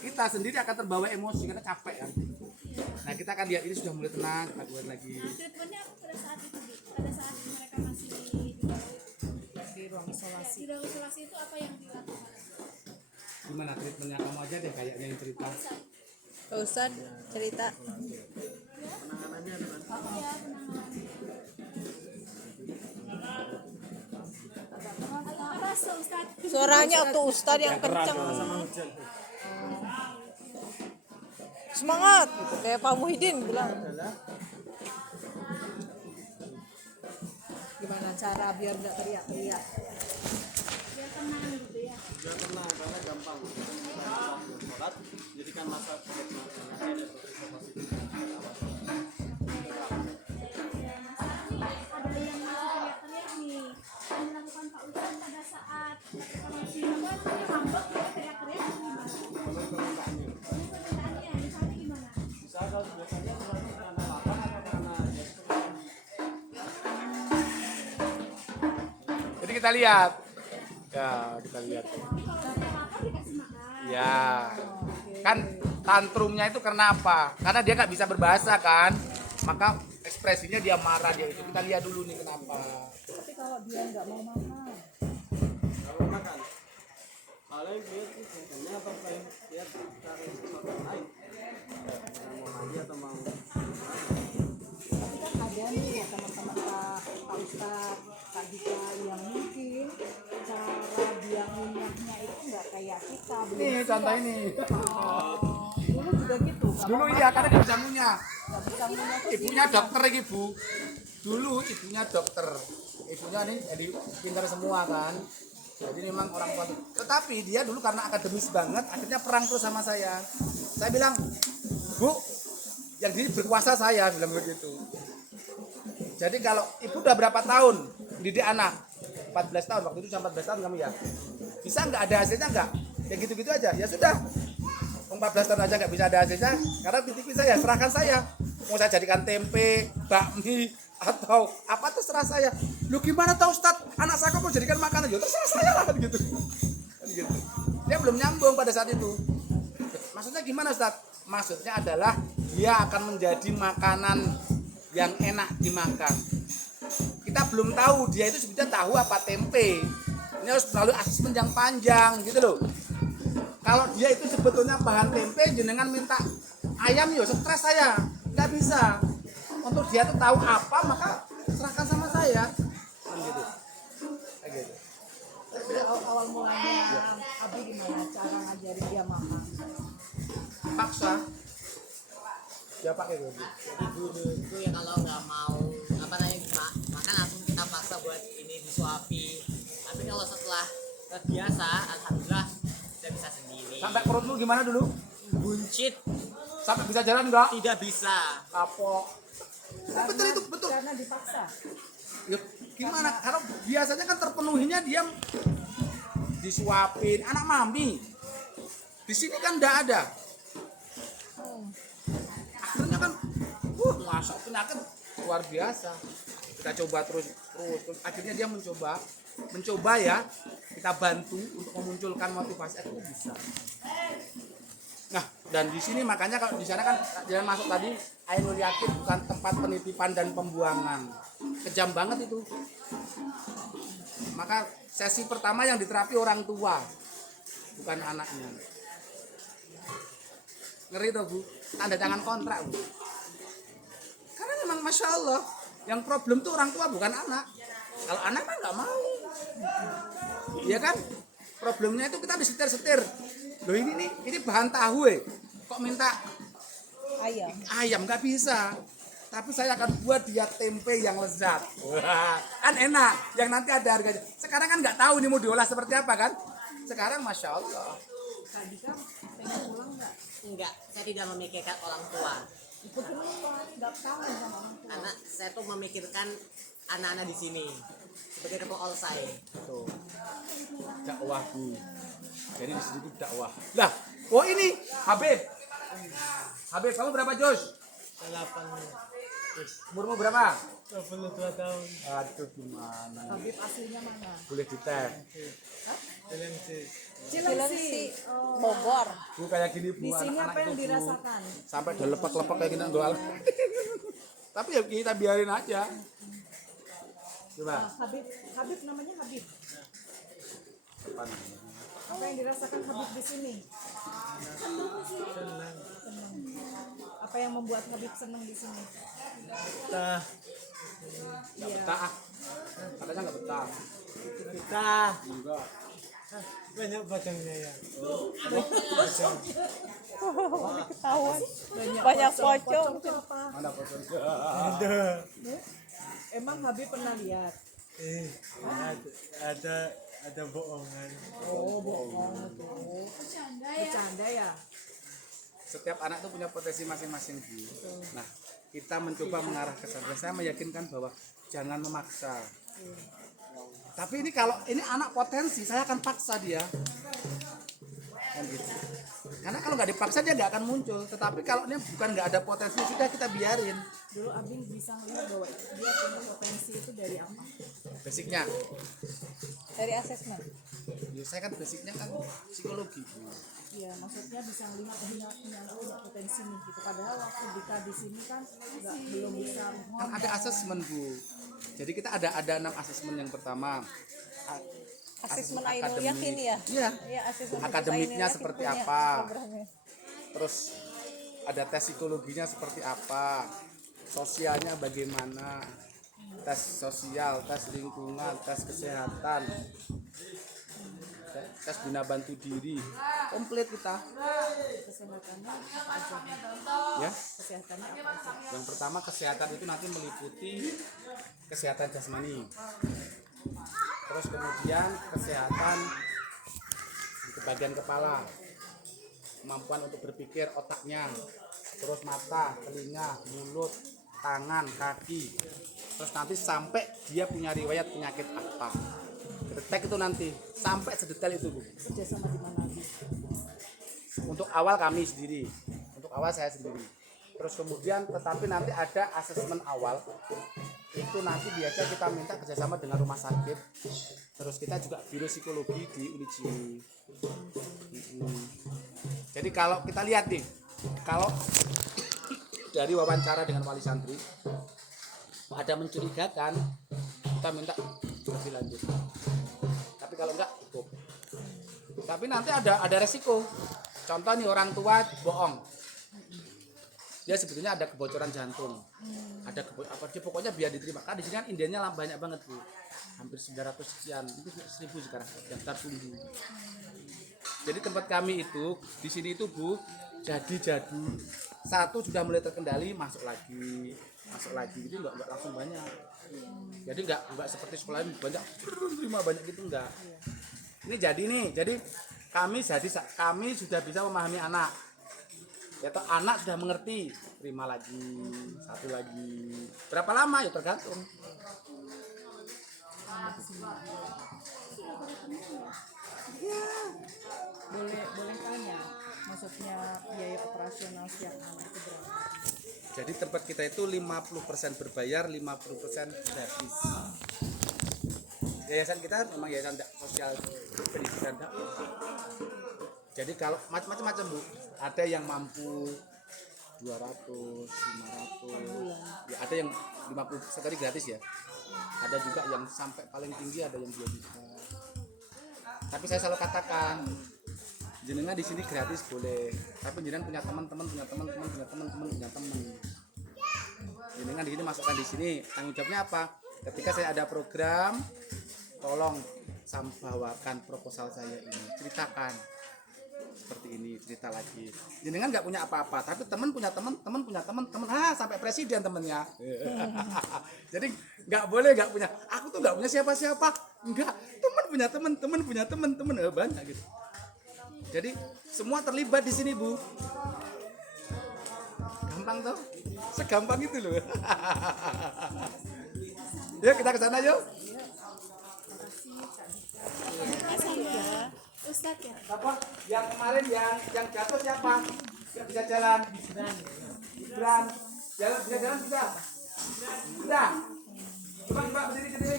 Kita sendiri akan terbawa emosi karena capek kan. Nah kita akan lihat ini sudah mulai tenang, kita buat lagi. Nah, treatmentnya pada saat itu, Bu? Pada saat mereka masih di ruang isolasi. Di ruang isolasi itu apa yang dilakukan? Gimana treatmentnya, kamu aja deh kayaknya yang cerita. Pak Ustadz cerita. Penanganannya Ya, penanganan. Keras, Ustaz. Suaranya tuh Ustadz yang kencang. Semangat, kayak Pak Muhyiddin bilang. Gimana cara biar nggak teriak-teriak? Biar tenang gitu ya. Biar tenang karena gampang sholat jadi kan masa ada Ada yang masih teriak-teriak nih. Yang dilakukan Pak Ustaz pada saat mereka masih ngambek, teriak-teriak gimana? Permintaannya, misalnya gimana? bisa kalau biasanya karena lapar atau karena Jadi kita lihat. Ya kita lihat. Tapi kalau dia lapar dikasih makan. Ya kan tantrumnya itu karena apa? Karena dia nggak bisa berbahasa kan, maka ekspresinya dia marah dia itu. Kita lihat dulu nih kenapa. Tapi kalau dia nggak mau makan, kalau makan paling dia sebenarnya apa paling dia cari sesuatu lain mau mandi atau mau tapi kan ada nih ya teman-teman Pak Ustadz, Kak Dika yang mungkin cara bianginnya itu nggak kayak kita. Nih contoh ini. Dulu juga gitu. Dulu iya karena dia bisa ngunyah. Nggak bisa ngunyah tuh Ibunya dokter ini Bu. Dulu ibunya dokter. Ibunya nih jadi pintar semua kan. Jadi memang orang tua. Tetapi dia dulu karena akademis banget, akhirnya perang terus sama saya. Saya bilang, Bu, yang jadi berkuasa saya, bilang begitu. Jadi kalau ibu udah berapa tahun didik anak? 14 tahun, waktu itu sampai 14 tahun kamu ya. Bisa nggak ada hasilnya nggak? Ya gitu-gitu aja. Ya sudah. 14 tahun aja nggak bisa ada hasilnya, karena titipi saya, serahkan saya. Mau saya jadikan tempe, bakmi, atau apa terserah saya. Lu gimana tahu Ustadz, anak saya kok mau jadikan makanan? Ya terserah saya lah kan gitu. Kan gitu. Dia belum nyambung pada saat itu. Maksudnya gimana Ustadz? Maksudnya adalah dia akan menjadi makanan yang enak dimakan. Kita belum tahu dia itu sebetulnya tahu apa tempe. Ini harus melalui asesmen yang panjang gitu loh. Kalau dia itu sebetulnya bahan tempe, jenengan minta ayam yo stres saya, nggak bisa. Untuk dia tuh tahu apa maka serahkan sama saya. Kan gitu. Kayak gitu. Tapi awal mulanya Abi gimana cara ngajarin dia makan? Paksa. Dia pakai gitu. Jadi dulu itu ya kalau nggak mau apa namanya makan langsung kita paksa buat ini disuapi. Tapi kalau setelah terbiasa, alhamdulillah udah bisa sendiri. Sampai perut lu gimana dulu? Buncit Sampai bisa jalan enggak? tidak bisa. Kapok. Betul itu betul. Karena dipaksa. Ya, gimana? Karena biasanya kan terpenuhinya dia disuapin anak mami. Di sini kan enggak ada. Akhirnya kan masuk penyakit luar biasa. Kita coba terus. Akhirnya dia mencoba ya, kita bantu untuk memunculkan motivasi, akhirnya bisa. Nah, dan di sini makanya kalau di sana kan jalan masuk tadi Ainul Yakin bukan tempat penitipan dan pembuangan. Kejam banget itu. Maka sesi pertama yang diterapi orang tua, bukan anaknya. Ngeri tuh Bu, tanda tangan kontrak Bu. Karena memang Masya Allah, yang problem tuh orang tua bukan anak. Kalau anak kan nggak mau. Iya kan? Problemnya itu kita disetir-setir. Loh ini bahan tahu kok minta Ayam. ayam nggak bisa. Tapi saya akan buat dia tempe yang lezat. Wah, kan enak. Yang nanti ada harganya. Sekarang kan nggak tahu nih mau diolah seperti apa kan? Sekarang Masya Allah. Kak Dika pengen pulang nggak? Enggak, saya tidak memikirkan orang tua. Ikut keluar, nggak kangen sama orang tua. Karena saya tuh memikirkan anak-anak di sini sebagai ketua all saya. Tuh. Dakwah Bu. Jadi di situ dakwah. Lah, oh ini Habib. Habib, kamu berapa Jos? 8 Umurmu berapa? 22 tahun Aduh gimana? Habib aslinya mana? Boleh dites. LMC Cilengsi, Bogor. Bu kayak gini Bu, Di sini anak-anak apa yang itu, Bu. dirasakan? Sampai udah lepek-lepek kayak gini enggak. Tapi ya kita biarin aja. Coba. Habib namanya Habib. Apa yang dirasakan Habib di sini? Senang. Apa yang membuat Habib senang di sini? Kita Enggak betah. Ah. Katanya enggak betah. kita Enggak. banyak batangnya ya. Ketahuan. Banyak pocong. Itu apa? Mana pocong? Ada Emang Habib pernah lihat? ada bohongan. Oh, bohong itu. Bercanda ya? Setiap anak tuh punya potensi masing-masing Bu. Nah, kita mencoba mengarah ke sana. Saya meyakinkan bahwa jangan memaksa. Tapi ini kalau ini anak potensi, saya akan paksa dia. Kan gitu. Karena kalau nggak dipaksa dia nggak akan muncul. Tetapi kalau ini bukan nggak ada potensi, sudah kita biarin. Dulu Abing bisa lihat bahwa dia punya potensi itu dari apa? Basicnya, Dari asesmen. ya saya kan basicnya kan psikologi Bu. Iya, maksudnya bisa melihat punya potensi nih gitu. Padahal waktu Dika di sini kan belum bisa Kan ada asesmen Bu. Jadi kita ada 6 asesmen. Yang pertama asesmen akademik. yang ini ya. Iya. Iya, asesmen Akademiknya Ainul seperti Yakin punya apa? programnya. Terus ada tes psikologinya seperti apa, sosialnya bagaimana, tes sosial, tes lingkungan, tes kesehatan, tes bina bantu diri, komplit kita. Kesehatannya apa aja? Ya, Kesehatannya apa aja? yang pertama kesehatan itu nanti meliputi kesehatan jasmani, terus kemudian kesehatan di bagian kepala, kemampuan untuk berpikir otaknya, terus mata, telinga, mulut, tangan, kaki, terus nanti sampai dia punya riwayat penyakit apa, detek itu nanti sampai sedetail itu Bu. Kerjasama di mana lagi? Untuk awal kami sendiri, untuk awal saya sendiri, terus kemudian tetapi nanti ada asesmen awal itu nanti biasa kita minta kerjasama dengan rumah sakit, terus kita juga biro psikologi di Uniji. Jadi kalau kita lihat nih, kalau dari wawancara dengan wali santri ada mencurigakan, kita minta lebih lanjut. Tapi kalau enggak cukup. Tapi nanti ada resiko. Contoh nih orang tua bohong. Dia sebetulnya ada kebocoran jantung. Ada apa dia pokoknya biar diterima. Kan di sini kan indiannya banyak banget Bu. Hampir 900 sekian. Itu 1000 sekarang daftar tunggu. Jadi tempat kami itu di sini itu Bu, jadi satu sudah mulai terkendali, masuk lagi, jadi enggak langsung banyak. Jadi enggak seperti sekolah ini banyak terima banyak gitu enggak. Ini jadi kami sudah bisa memahami anak. Yaitu anak sudah mengerti, terima lagi, satu lagi. Berapa lama ya tergantung. Boleh tanya, maksudnya biaya operasional setiap anak itu berapa? Jadi tempat kita itu 50% berbayar, 50% gratis. Yayasan kita memang yayasan sosial pendidikan dakwah. Jadi kalau macam-macam Bu, ada yang mampu 200, 500, ya ada yang 50% tadi gratis ya. Ada juga yang sampai paling tinggi ada yang 2 juta. Tapi saya selalu katakan, jenengan di sini gratis boleh, tapi jenengan punya teman-teman. Jenengan di sini masukkan di sini. Tanggung jawabnya apa? Ketika saya ada program, tolong bawakan proposal saya ini, ceritakan seperti ini, cerita lagi. Jenengan nggak punya apa-apa, tapi teman punya teman, sampai presiden temennya. Jadi nggak boleh nggak punya. Aku tuh nggak punya siapa-siapa. Enggak, teman punya teman banyak gitu. Jadi semua terlibat di sini Bu. Gampang tuh, segampang itu loh. Yuk kita ke sana yuk. Ustadz ya. Apa? Yang kemarin yang jatuh siapa? Yang bisa jalan? Gibran. Bisa jalan bisa. Coba berdiri.